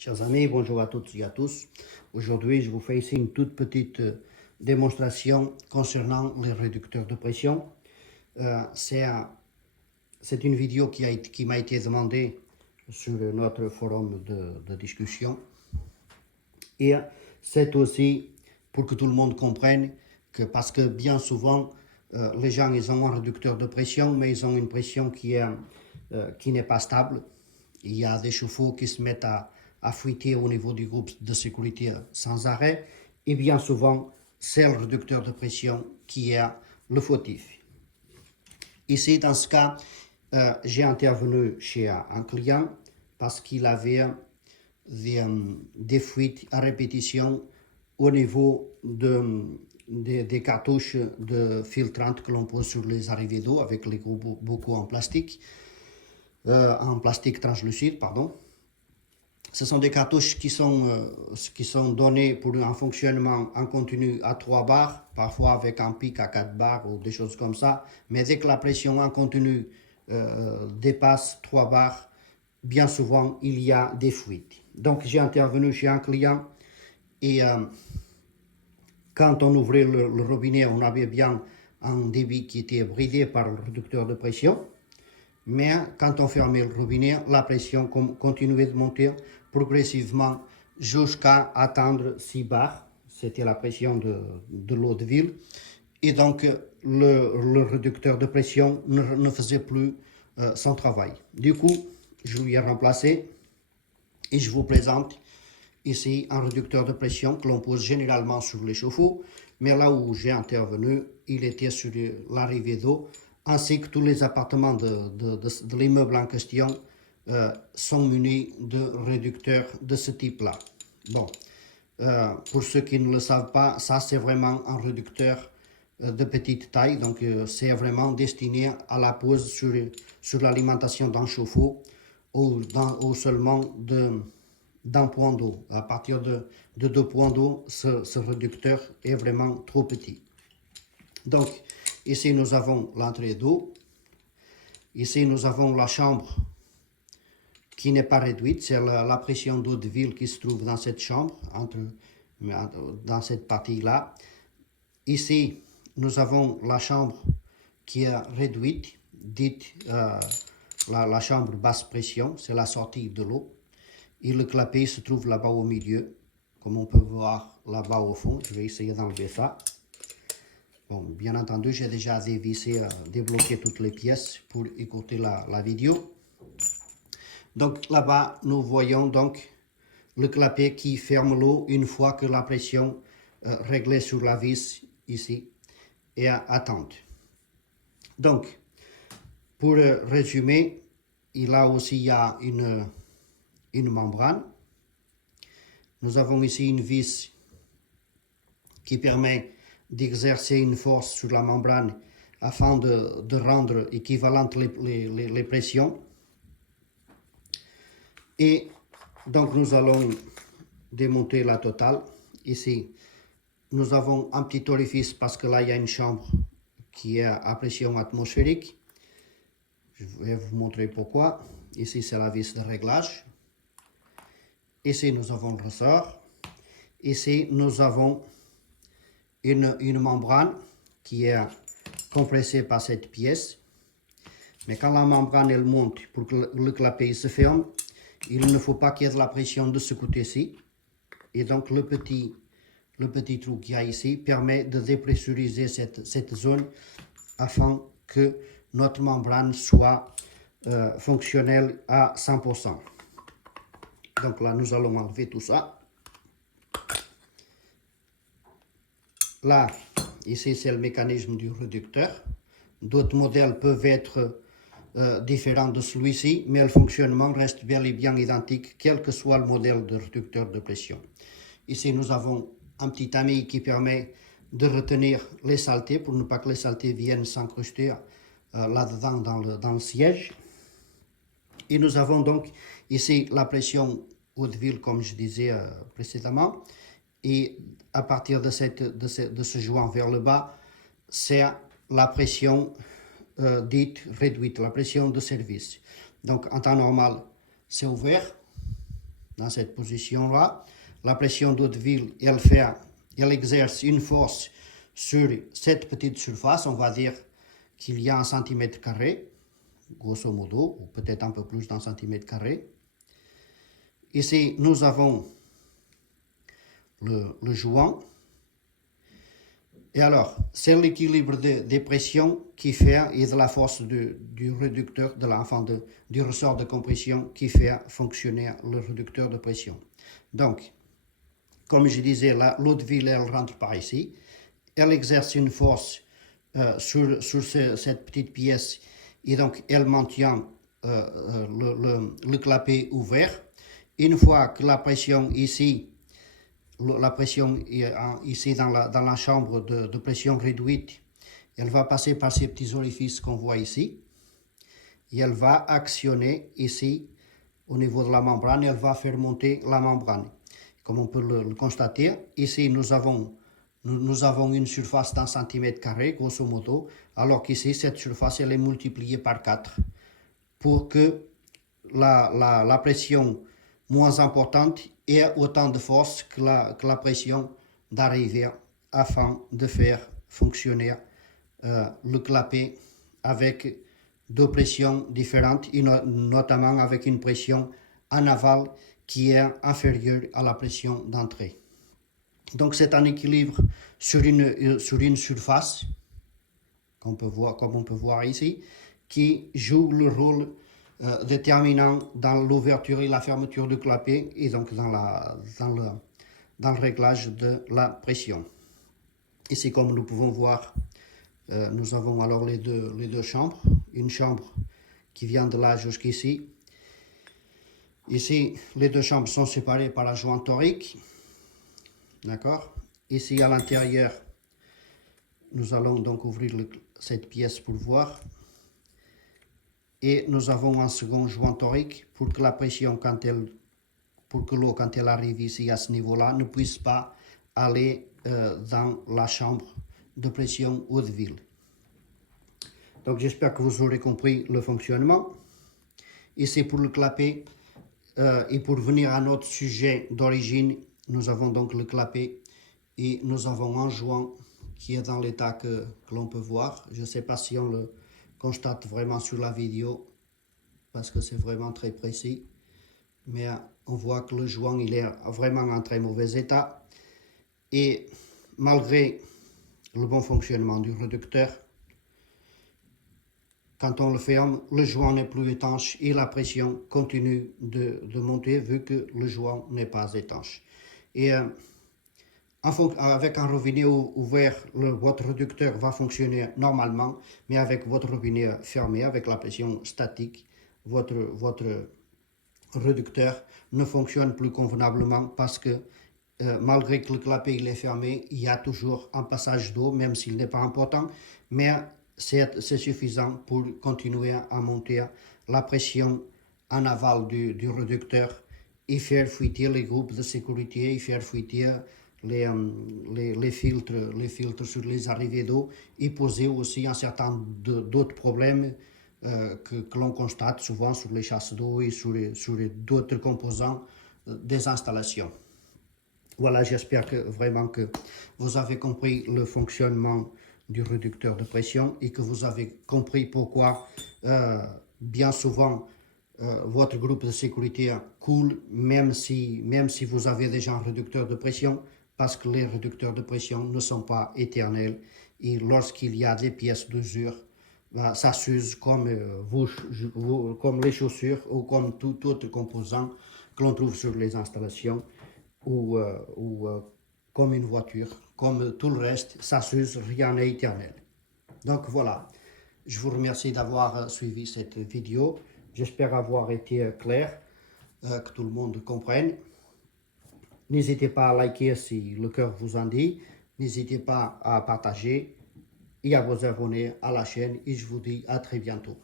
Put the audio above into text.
Chers amis, bonjour à toutes et à tous. Aujourd'hui, je vous fais ici une toute petite démonstration concernant les réducteurs de pression. C'est une vidéo qui m'a été demandée sur notre forum de discussion. Et c'est aussi pour que tout le monde comprenne que, parce que bien souvent, les gens ils ont un réducteur de pression, mais ils ont une pression qui n'est pas stable. Il y a des chevaux qui se mettent à fuiter au niveau du groupe de sécurité sans arrêt. Et bien souvent, c'est le réducteur de pression qui est le fautif. Ici, dans ce cas, j'ai intervenu chez un client parce qu'il avait des fuites à répétition au niveau des cartouches de filtrante que l'on pose sur les arrivées d'eau avec les gros bocaux en plastique translucide, pardon. Ce sont des cartouches qui sont données pour un fonctionnement en continu à 3 bars, parfois avec un pic à 4 bars ou des choses comme ça. Mais dès que la pression en continu dépasse 3 bars, bien souvent il y a des fuites. Donc j'ai intervenu chez un client et quand on ouvrait le robinet, on avait bien un débit qui était bridé par le réducteur de pression. Mais quand on fermait le robinet, la pression continuait de monter progressivement jusqu'à atteindre 6 bars. C'était la pression de l'eau de ville. Et donc, le réducteur de pression ne faisait plus son travail. Du coup, je lui ai remplacé et je vous présente ici un réducteur de pression que l'on pose généralement sur les chauffe-eau. Mais là où j'ai intervenu, il était sur l'arrivée d'eau, ainsi que tous les appartements de l'immeuble en question sont munis de réducteurs de ce type-là. Bon, pour ceux qui ne le savent pas, ça c'est vraiment un réducteur de petite taille, donc c'est vraiment destiné à la pose sur l'alimentation d'un chauffe-eau ou seulement d'un point d'eau. À partir de 2 points d'eau, ce réducteur est vraiment trop petit. Donc, ici, nous avons l'entrée d'eau. Ici, nous avons la chambre qui n'est pas réduite. C'est la pression d'eau de ville qui se trouve dans cette chambre, dans cette partie-là. Ici, nous avons la chambre qui est réduite, dite la chambre basse pression. C'est la sortie de l'eau. Et le clapet se trouve là-bas au milieu, comme on peut voir là-bas au fond. Je vais essayer d'enlever ça. Bon, bien entendu, j'ai déjà dévissé, débloqué toutes les pièces pour écouter la vidéo. Donc là-bas, nous voyons donc le clapet qui ferme l'eau une fois que la pression réglée sur la vis ici est atteinte. Donc, pour résumer, il y a une membrane. Nous avons ici une vis qui permet d'exercer une force sur la membrane afin de rendre équivalentes les pressions. Et donc nous allons démonter la totale. Ici, nous avons un petit orifice parce que là, il y a une chambre qui est à pression atmosphérique. Je vais vous montrer pourquoi. Ici, c'est la vis de réglage. Ici, nous avons le ressort. Ici, nous avons une membrane qui est compressée par cette pièce. Mais quand la membrane elle monte pour que le clapet se ferme, il ne faut pas qu'il y ait de la pression de ce côté-ci. Et donc le petit trou qu'il y a ici permet de dépressuriser cette zone afin que notre membrane soit fonctionnelle à 100%. Donc là, nous allons enlever tout ça. Là, ici, c'est le mécanisme du réducteur. D'autres modèles peuvent être différents de celui-ci, mais le fonctionnement reste bel et bien identique, quel que soit le modèle de réducteur de pression. Ici, nous avons un petit tamis qui permet de retenir les saletés pour ne pas que les saletés viennent s'incruster là-dedans dans le siège. Et nous avons donc ici la pression eau de ville, comme je disais précédemment. Et à partir de ce joint vers le bas, c'est la pression dite réduite, la pression de service. Donc en temps normal, c'est ouvert. dans cette position-là. La pression d'eau de ville, elle exerce une force sur cette petite surface. On va dire qu'il y a 1 cm carré, grosso modo, ou peut-être un peu plus d'1 cm carré. Ici, nous avons le joint. Et alors, c'est l'équilibre des pressions qui fait, et de la force du réducteur, du ressort de compression qui fait fonctionner le réducteur de pression. Donc, comme je disais, l'eau de ville, elle rentre par ici. Elle exerce une force sur cette petite pièce et donc elle maintient le clapet ouvert. Une fois que la pression ici, ici dans la chambre de pression réduite, elle va passer par ces petits orifices qu'on voit ici. Et elle va actionner ici au niveau de la membrane, elle va faire monter la membrane. Comme on peut le constater, ici nous avons une surface d'1 cm carré, grosso modo, alors qu'ici cette surface elle est multipliée par 4 pour que la pression moins importante ait autant de force que la pression d'arrivée afin de faire fonctionner le clapet avec deux pressions différentes, et notamment avec une pression en aval qui est inférieure à la pression d'entrée. Donc c'est un équilibre sur une surface, comme on peut voir ici, qui joue le rôle déterminant dans l'ouverture et la fermeture du clapet et donc dans le réglage de la pression. Ici, comme nous pouvons voir, nous avons alors les deux chambres. Une chambre qui vient de là jusqu'ici. Ici, les deux chambres sont séparées par la jointe torique. D'accord? Ici, à l'intérieur, nous allons donc ouvrir cette pièce pour voir. Et nous avons un second joint torique pour que la pression, pour que l'eau, quand elle arrive ici à ce niveau-là, ne puisse pas aller dans la chambre de pression eau de ville. Donc j'espère que vous aurez compris le fonctionnement. Ici pour le clapet, et pour venir à notre sujet d'origine, nous avons donc le clapet et nous avons un joint qui est dans l'état que l'on peut voir. Je ne sais pas si on le constate vraiment sur la vidéo parce que c'est vraiment très précis, mais on voit que le joint il est vraiment en très mauvais état, et malgré le bon fonctionnement du réducteur, quand on le ferme, le joint n'est plus étanche et la pression continue de monter vu que le joint n'est pas étanche. Et avec un robinet ouvert, votre réducteur va fonctionner normalement, mais avec votre robinet fermé, avec la pression statique, votre réducteur ne fonctionne plus convenablement parce que malgré que le clapet il est fermé, il y a toujours un passage d'eau, même s'il n'est pas important, mais c'est suffisant pour continuer à monter la pression en aval du réducteur et faire fuiter les groupes de sécurité et faire fuiter les filtres sur les arrivées d'eau, et poser aussi un certain d'autres problèmes que l'on constate souvent sur les chasses d'eau et sur d'autres composants des installations. Voilà, j'espère vraiment que vous avez compris le fonctionnement du réducteur de pression et que vous avez compris pourquoi bien souvent votre groupe de sécurité coule même si vous avez déjà un réducteur de pression, parce que les réducteurs de pression ne sont pas éternels et lorsqu'il y a des pièces d'usure, ça s'use comme les chaussures ou comme tout autre composant que l'on trouve sur les installations, ou comme une voiture, comme tout le reste, ça s'use, rien n'est éternel. Donc voilà, je vous remercie d'avoir suivi cette vidéo. J'espère avoir été clair, que tout le monde comprenne. N'hésitez pas à liker si le cœur vous en dit. N'hésitez pas à partager et à vous abonner à la chaîne. Et je vous dis à très bientôt.